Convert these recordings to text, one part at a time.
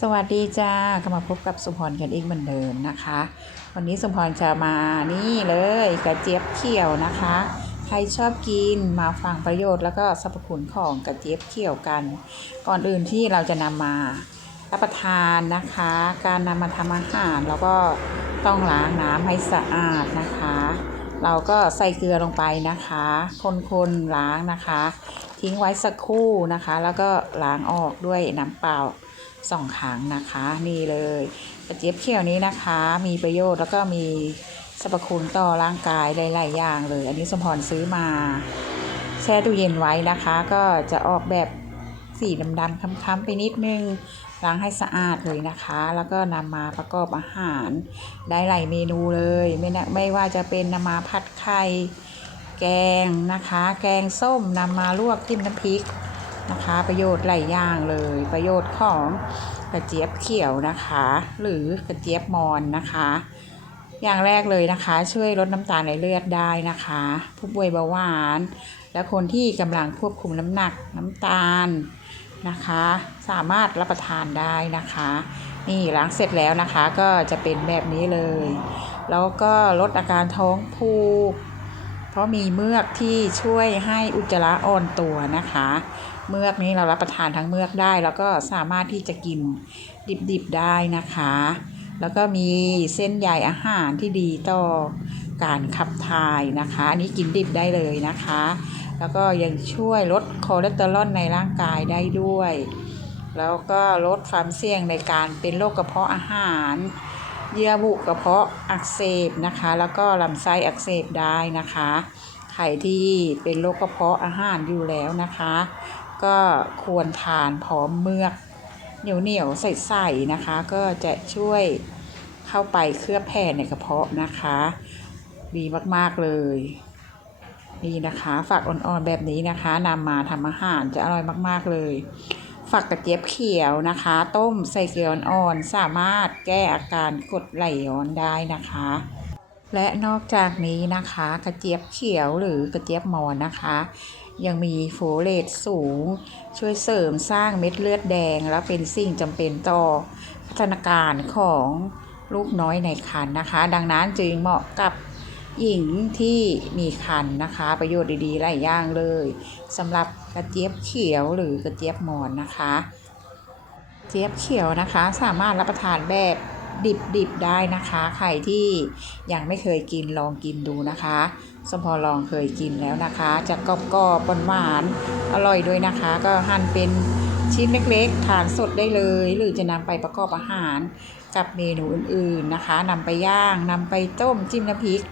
สวัสดีจ้ากลับมาพบกับสุพรกันอีกเหมือนเดิมนะคะ วันนี้สุพรจะมานี่เลยกระเจี๊ยบเขียวนะคะ ใครชอบกินมาฟังประโยชน์แล้วก็สรรพคุณของกระเจี๊ยบเขียวกัน ก่อนอื่นที่เราจะนำมารับประทานนะคะ การนำมาทำอาหารแล้วก็ต้องล้างน้ำให้สะอาดนะคะ เราก็ใส่เกลือลงไปนะคะ คนๆล้างนะคะ ทิ้งไว้สักครู่นะคะ แล้วก็ล้างออกด้วยน้ำเปล่า สองครั้งนะคะ นี่เลยกระเจี๊ยบเขียวนี้นะคะ มีประโยชน์แล้วก็มีสรรพคุณต่อร่างกายหลาย ๆ อย่างเลย อันนี้สมพรซื้อมาแช่ตู้เย็นไว้นะคะ ก็จะออกแบบสีดำๆค้ำๆไปนิดนึงล้างให้สะอาดเลยนะคะ แล้วก็นำมาประกอบอาหารได้หลายเมนูเลย ไม่นะไม่ว่าจะเป็นนำมาผัดไข่แกงนะคะ แกงส้มนำมาลวกจิ้มน้ำพริก นะคะ ประโยชน์หลายอย่างเลย ประโยชน์ของกระเจี๊ยบเขียวนะคะ หรือกระเจี๊ยบมอนนะคะ อย่างแรกเลยนะคะ ช่วยลดน้ำตาลในเลือดได้นะคะ ผู้ป่วยเบาหวาน และคนที่กำลังควบคุมน้ำหนักน้ำตาลนะคะ สามารถรับประทานได้นะคะ นี่ล้างเสร็จแล้วนะคะก็จะเป็นแบบนี้เลย แล้วก็ลดอาการท้องผูกเพราะมีเมือกที่ช่วยให้อุจจาระอ่อนตัวนะคะ เมือกนี้เรารับประทานทั้งเมือกได้ แล้วก็สามารถที่จะกินดิบๆได้นะคะ แล้วก็มีเส้นใยอาหารที่ดีต่อการขับถ่ายนะคะ อันนี้กินดิบได้เลยนะคะ แล้วก็ยังช่วยลดคอเลสเตอรอลในร่างกายได้ด้วย แล้วก็ลดความเสี่ยงในการเป็นโรคกระเพาะอาหารเยื่อบุกระเพาะอักเสบนะคะ แล้วก็ลำไส้อักเสบได้นะคะ ใครที่เป็นโรคกระเพาะอาหารอยู่แล้วนะคะ ก็ควรทานพร้อมเมือก เหนียวเหนียวใสๆนะคะ ก็จะช่วยเข้าไปเคลือบแผ่ในกระเพาะนะคะ ดีมากๆเลยนี่นะคะฝักอ่อนๆแบบนี้นะคะนำมาทำอาหารจะอร่อยมากๆเลย ฝักกระเจี๊ยบเขียวนะคะ ต้มใส่เกลืออ่อนๆสามารถแก้อาการกดไหลย้อนได้นะคะ และนอกจากนี้นะคะ กระเจี๊ยบเขียวหรือกระเจี๊ยบมอนนะคะ ยังมีโฟเลตสูง ช่วยเสริมสร้างเม็ดเลือดแดง และเป็นสิ่งจำเป็นต่อพัฒนาการของลูกน้อยในครรภ์นะคะ ดังนั้นจึงเหมาะกับหญิงที่มีครรภ์นะคะ ประโยชน์ดีๆหลายอย่างเลยสำหรับกระเจี๊ยบเขียวหรือกระเจี๊ยบมอนนะคะ เจี๊ยบเขียวนะคะสามารถรับประทานแบบ ดิบๆได้นะคะ ใครที่ยังไม่เคยกินลองกินดูนะคะสมพรลองเคยกินแล้วนะคะ จะกรอบๆหวานอร่อยด้วยนะคะ ก็หั่นเป็นชิ้นเล็กๆ ทานสดได้เลย หรือจะนำไปประกอบอาหารกับเมนูอื่นๆนะคะนำไปย่างนำไปต้มจิ้มน้ำพริก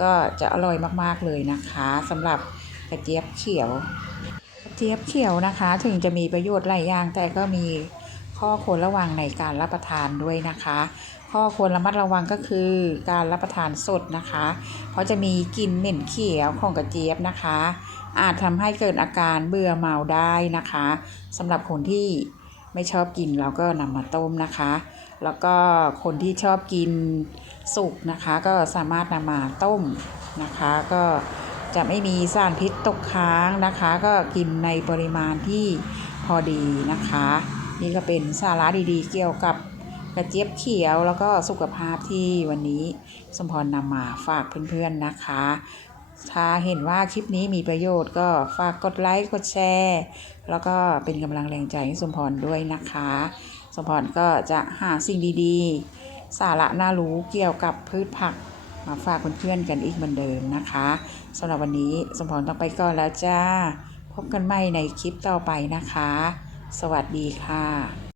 ก็จะอร่อยมากๆเลยนะคะสำหรับกระเจี๊ยบเขียว กระเจี๊ยบเขียวนะคะ ถึงจะมีประโยชน์หลายอย่างแต่ก็มี ข้อควรระวังในการรับประทานด้วยนะคะ ข้อควรระมัดระวังก็คือการรับประทานสดนะคะ เพราะจะมีกลิ่นเหม็นเขียวของกระเจี๊ยบนะคะ อาจทำให้เกิดอาการเบื่อเมาได้นะคะสำหรับคนที่ไม่ชอบกินเราก็นำมาต้มนะคะ แล้วก็คนที่ชอบกินสุกนะคะ ก็สามารถนำมาต้มนะคะ ก็จะไม่มีสารพิษตกค้างนะคะ ก็กินในปริมาณที่พอดีนะคะ นี่ก็เป็นสาระดีๆ เกี่ยวกับกระเจี๊ยบเขียวแล้วก็สุขภาพที่วันนี้สมพรนำมาฝากเพื่อนๆนะคะ ถ้าเห็นว่าคลิปนี้มีประโยชน์ก็ฝากกดไลค์กดแชร์ แล้วก็เป็นกำลังแรงใจให้สมพรด้วยนะคะ สมพรก็จะหาสิ่งดีๆ สาระน่ารู้เกี่ยวกับพืชผักมาฝากเพื่อนๆกันอีกเหมือนเดิมนะคะสำหรับวันนี้สมพรต้องไปก่อนแล้วจ้า พบกันใหม่ในคลิปต่อไปนะคะ สวัสดีค่ะ